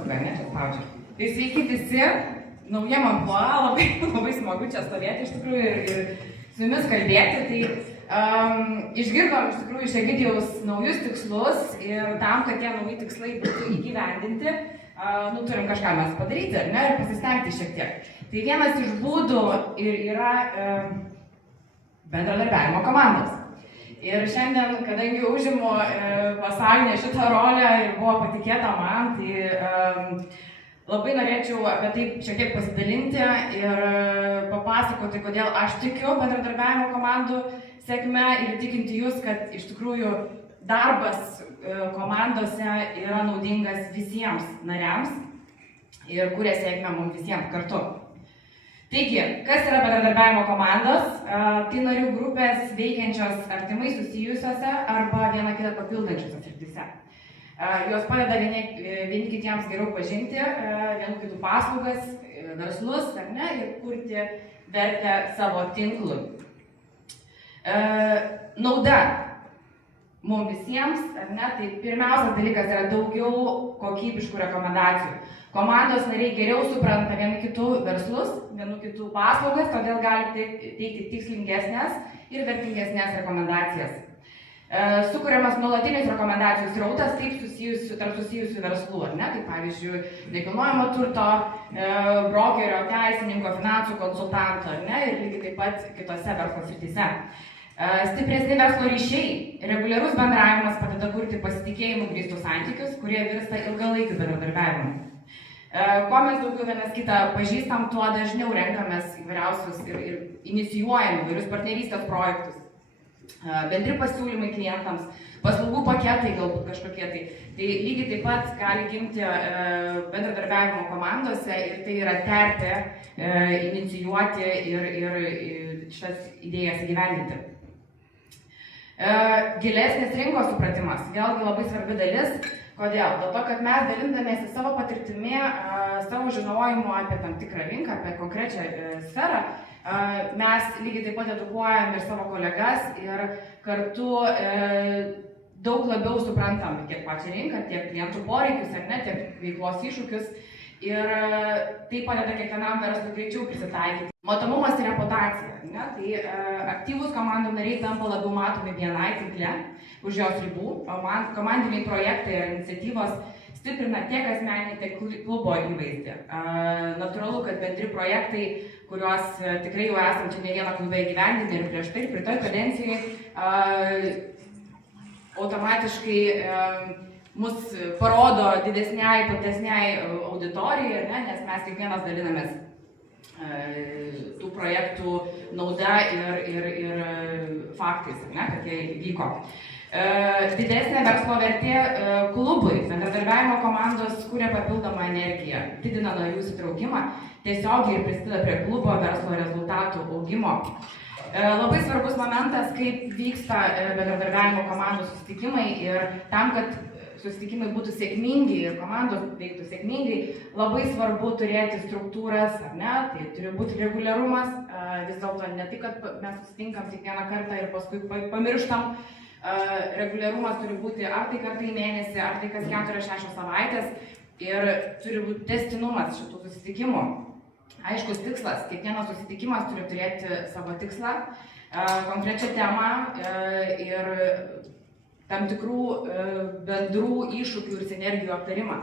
mygtuką, ne, čia spaudžia. Tai sveiki visi, naujam amplua, labai smagu čia stovėti iš tikrųjų ir su jumis kalbėti. Tai išgirdom iš tikrųjų iš Egidijaus naujus tikslus ir tam, kad tie nauji tikslai būtų įgyvendinti, turim kažką mes padaryti, ar ne, ir pasistengti šiek tiek. Tai vienas iš būdų ir yra bendradarbiavimo komandos. Ir šiandien, kadangi užimu pasaulinę šitą rolę ir buvo patikėta man, tai labai norėčiau apie tai šiek tiek pasidalinti ir papasakoti, kodėl aš tikiu bendradarbiavimo komandų sėkme ir įtikinti jūs, kad iš tikrųjų darbas komandose yra naudingas visiems nariams ir kuria sėkmę mums visiems kartu. Taigi, kas yra bendradarbiavimo komandos? Tai narių grupės veikiančios artimai susijusiose arba viena kitą papildančiose srityse. Jos padeda vieni kitiems geriau pažinti, vienų kitų paslaugas, verslus, ar ne, ir kurti vertę savo tinklui. Nauda mums visiems, ar ne, tai pirmiausias dalykas yra daugiau kokybiškų rekomendacijų. Komandos nariai geriau supranta vieni kitų verslus, vienų kitų paslaugas, todėl gali teikti tikslingesnės ir vertingesnės rekomendacijas. Sukuriamas nuolatinis rekomendacijų srautas tarp susijusių verslų, ar ne? Tai pavyzdžiui, nekilnojamo turto, brokerio, teisininko, finansų konsultanto, ar ne? Ir lygiai taip pat kitose verslo srityse. Stipresni verslo ryšiai, reguliarus bendravimas padeda kurti pasitikėjimų grįstus santykius, kurie virsta ilgalaikiu bendradarbiavimu. Kuo mes daugiau vienas kitą pažįstam, tuo dažniau renkamės įvairiausius ir inicijuojam įvairius partnerystės projektus. Bendri pasiūlymai klientams, paslaugų paketai galbūt kažkokie tai. Tai lygiai taip pat gali gimti bendradarbiavimo komandose ir tai yra terpė inicijuoti ir šias idėjas įgyvendinti. Gilesnis rinkos supratimas, vėlgi labai svarbi dalis. Kodėl? Dėl to, kad mes dalindamėsi savo patirtimi, savo žinojimu apie tam tikrą rinką, apie konkrečią sferą, mes lygiai taip pat edukuojam ir savo kolegas ir kartu daug labiau suprantam tiek pačią rinką, tiek klientų poreikius, ar ne, tiek veiklos iššūkius. Ir tai padeda kiekvienam verslui greičiau prisitaikyti. Matomumas ir reputacija. Ne? Tai aktyvūs komandų nariai tampa labiau matomi vienai tinkle už jos ribų. Komandiniai projektai ir iniciatyvos stiprina tiek asmeninį, tiek klubo įvaizdį. Natūralu, kad bendri projektai, kuriuos tikrai jau esam čia ne vieną klubą įgyvendinę ir prieš tai, prie toj kadencijai, automatiškai mus parodo didesniai, platesniai auditorijai, nes mes kiekvienas dalinamės tų projektų nauda ir faktais, kad jie vyko. Didesnė verslo vertė klubui, bendradarbiavimo komandos kuria papildomą energiją, didina narių įsitraukimą, tiesiogiai ir prisideda prie klubo verslo rezultatų augimo. Labai svarbus momentas, kaip vyksta bendradarbiavimo komandų susitikimai ir tam, kad susitikimai būtų sėkmingi ir komandos veiktų sėkmingai, labai svarbu turėti struktūras, ar ne, tai turi būti reguliarumas, vis dėlto ne tik, kad mes susitinkam tik vieną kartą ir paskui pamirštam, reguliarumas turi būti ar tai kartą į mėnesį, ar tai kas 4-6 savaitės ir turi būti tęstinumas šitų susitikimų. Aiškus tikslas, kiekvienas susitikimas turi turėti savo tikslą, konkrečią temą ir tam tikrų bendrų iššūkių ir sinergijų aptarimą.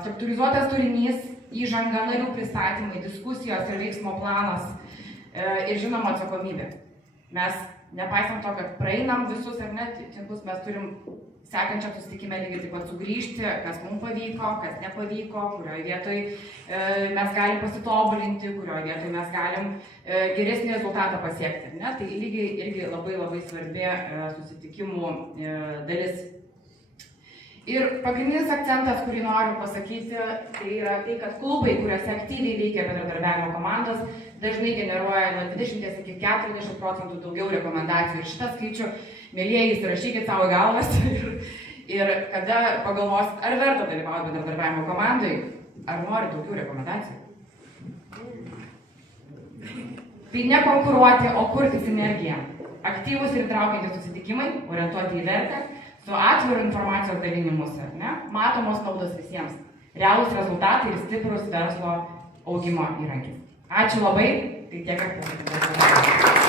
Struktūrizuotas turinys, įžanga, narių pristatymai, diskusijos ir veiksmo planas ir žinoma atsakomybė. Mes nepaisant to, kad praeinam visus ar net tinklus, mes turim sekančiam susitikime lygiai taip pat sugrįžti, kas mums pavyko, kas nepavyko, kurioje vietoj mes galim pasitobulinti, kurioje vietoj mes galim geresnį rezultatą pasiekti. Ne? Tai lygiai irgi labai svarbi susitikimų dalis. Ir pagrindinis akcentas, kurį noriu pasakyti, tai yra tai, kad klubai, kuriuose aktyviai veikia bendradarbiavimo komandos, dažnai generuoja nuo 20 iki 40% daugiau rekomendacijų. Ir šitą skaičių, mielieji, įsirašykit savo galvas ir kada pagalvosit, ar verta dalyvauti bendradarbiavimo komandai, ar nori daugiau rekomendacijų. Tai ne konkuruoti, o kurti sinergiją. Aktyvus ir traukiantys susitikimai, orientuoti į vertę, su atviru informacijos dalinimuose, matomos naudos visiems. realūs rezultatai ir stiprus verslo augimo įrankis. Ačiū labai, tai tiek apie tai.